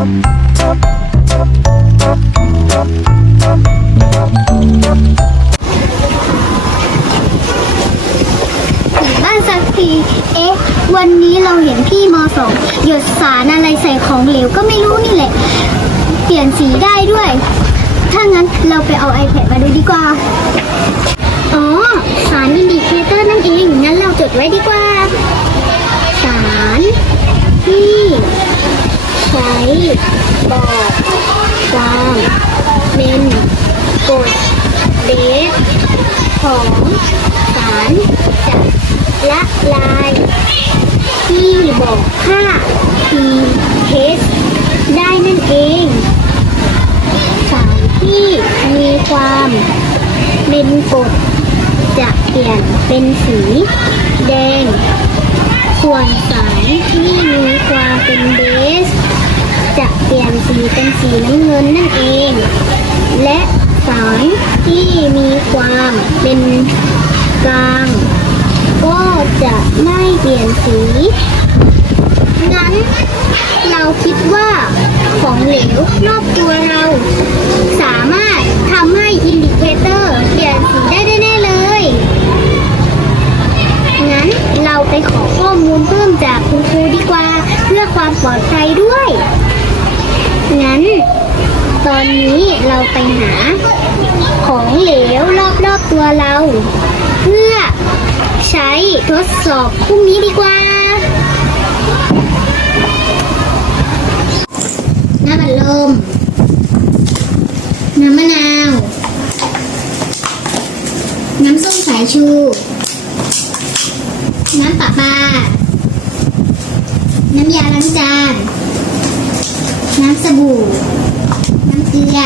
บ้านสักที เอ๊ะ วันนี้เราเห็นพี่มสองหยดสารอะไรใส่ของเหลวก็ไม่รู้นี่แหละ เปลี่ยนสีได้ด้วย ถ้างั้นเราไปเอา iPad มาดูดีกว่า อ๋อ สารอินดิเคเตอร์นั่นเอง งั้นเราจดไว้ดีกว่า สารที่ ใช้บอกความเป็นกฎเบสของสารจะละลายที่บอกค่า pH ได้นั่นเองสารที่มีความเป็นกรดจะเปลี่ยนเป็นสีแดง ส่วนสารที่มีความเป็นเบส จะเปลี่ยนสีเป็นสีน้ำเงินนั่นเอง และสารที่มีความเป็นกลาง ก็จะไม่เปลี่ยนสีงั้นเราคิดว่าของเหลวรอบตัวเรา สามารถทำให้อินดิเคเตอร์เปลี่ยนสีได้แน่ๆเลย อนนี้เราไปหา ของเหลวรอบๆตัวเรา เพื่อใช้ทดสอบพรุ่งนี้ดีกว่า น้ำอัดลม น้ำมะนาว น้ำส้มสายชู น้ำปลาปลา น้ำยาล้างจาน น้ำสบู่ น้ำ เกลือ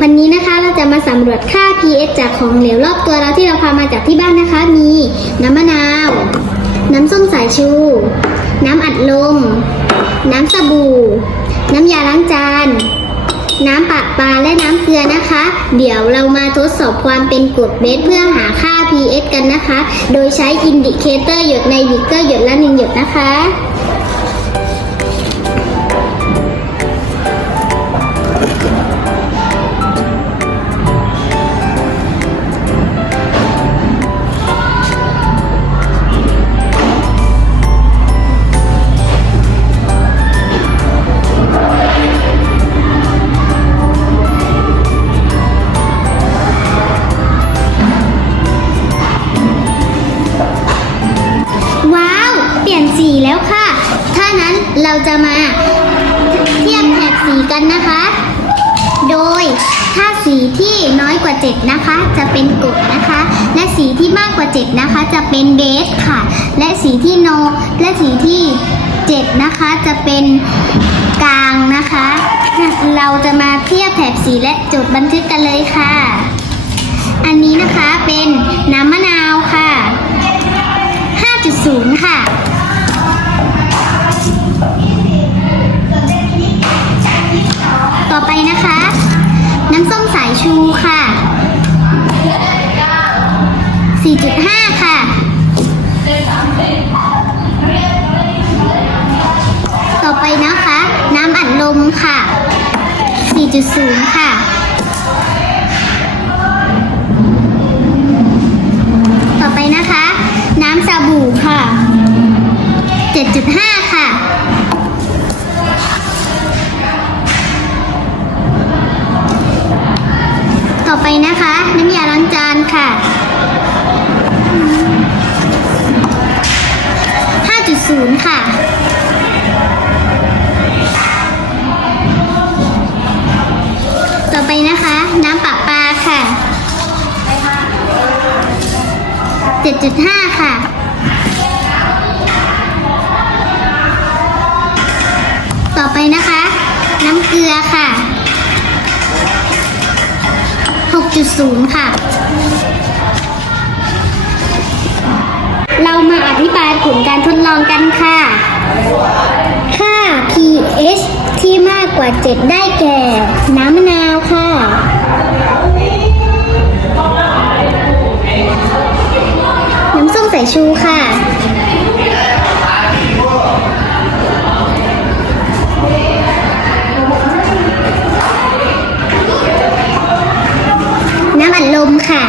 วันนี้นะคะเราจะมาสำรวจค่า pH จากของเหลวรอบตัวเราที่เราพามาจากที่บ้านนะคะ มีน้ำมะนาว น้ำส้มสายชู น้ำอัดลม น้ำสบู่ น้ำยาล้างจานน้ำปะปลาและน้ำเกลือนะคะ เดี๋ยวเรามาทดสอบความเป็นกรดเบสเพื่อหาค่า pH กันนะคะ โดยใช้อินดิเคเตอร์หยดในบิกเกอร์หยดละหนึ่งหยดนะคะ เราจะมาเทียบแถบสีกันนะคะ โดยถ้าสีที่น้อยกว่า 7 นะคะ จะเป็นกรดนะคะ และสีที่มากกว่า 7 นะคะ จะเป็นเบสค่ะ และสีที่โน และสีที่ 7 นะคะ จะเป็นกลางนะคะ เราจะมาเทียบแถบสีและจดบันทึกกันเลยค่ะ ชูค่ะ 4.5 ค่ะ ต่อไปนะคะ น้ำอัดลมค่ะ 4.0 ค่ะ ต่อไปนะคะ น้ำสบู่ค่ะ 7.5 ค่ะ ค่ะ 5.0 ค่ะต่อไปนะคะ น้ำปะปลาค่ะ 7.5 ค่ะ ต่อไปนะคะ น้ำเกลือค่ะ 6.0 ค่ะ เรามาอธิบายผลการทดลองกันค่ะ ค่า pH ที่มากกว่า 7 ได้แก่ น้ำมะนาวค่ะ น้ำส้มสายชูค่ะ น้ำอัดลมค่ะ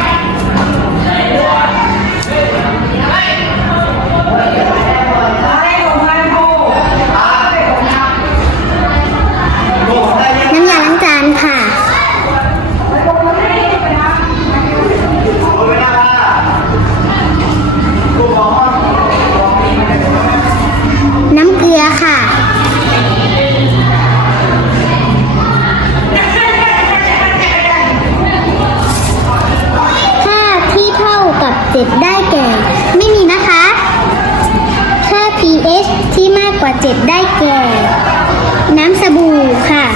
ค่ะ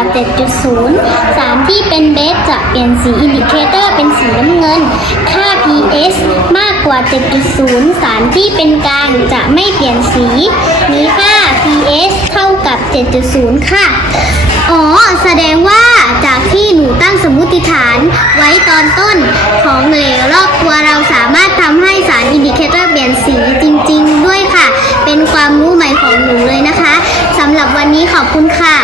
า 7.0 สารที่เป็นเบสจะเปลี่ยนสีอินดิเคเตอร์เป็นสีน้ำเงิน ค่า pH มากกว่า 7.0 สารที่เป็นกลางจะไม่เปลี่ยนสี มีค่า pH เท่ากับ 7.0 ค่ะ อ๋อ แสดงว่าจากที่หนูตั้งสมมติฐานไว้ตอนต้นของเหลวรอบตัวเราสามารถทำให้สารอินดิเคเตอร์เปลี่ยนสีจริง ๆ ด้วยค่ะ เป็นความรู้ใหม่ของหนูเลยนะคะสำหรับวันนี้ขอบคุณค่ะ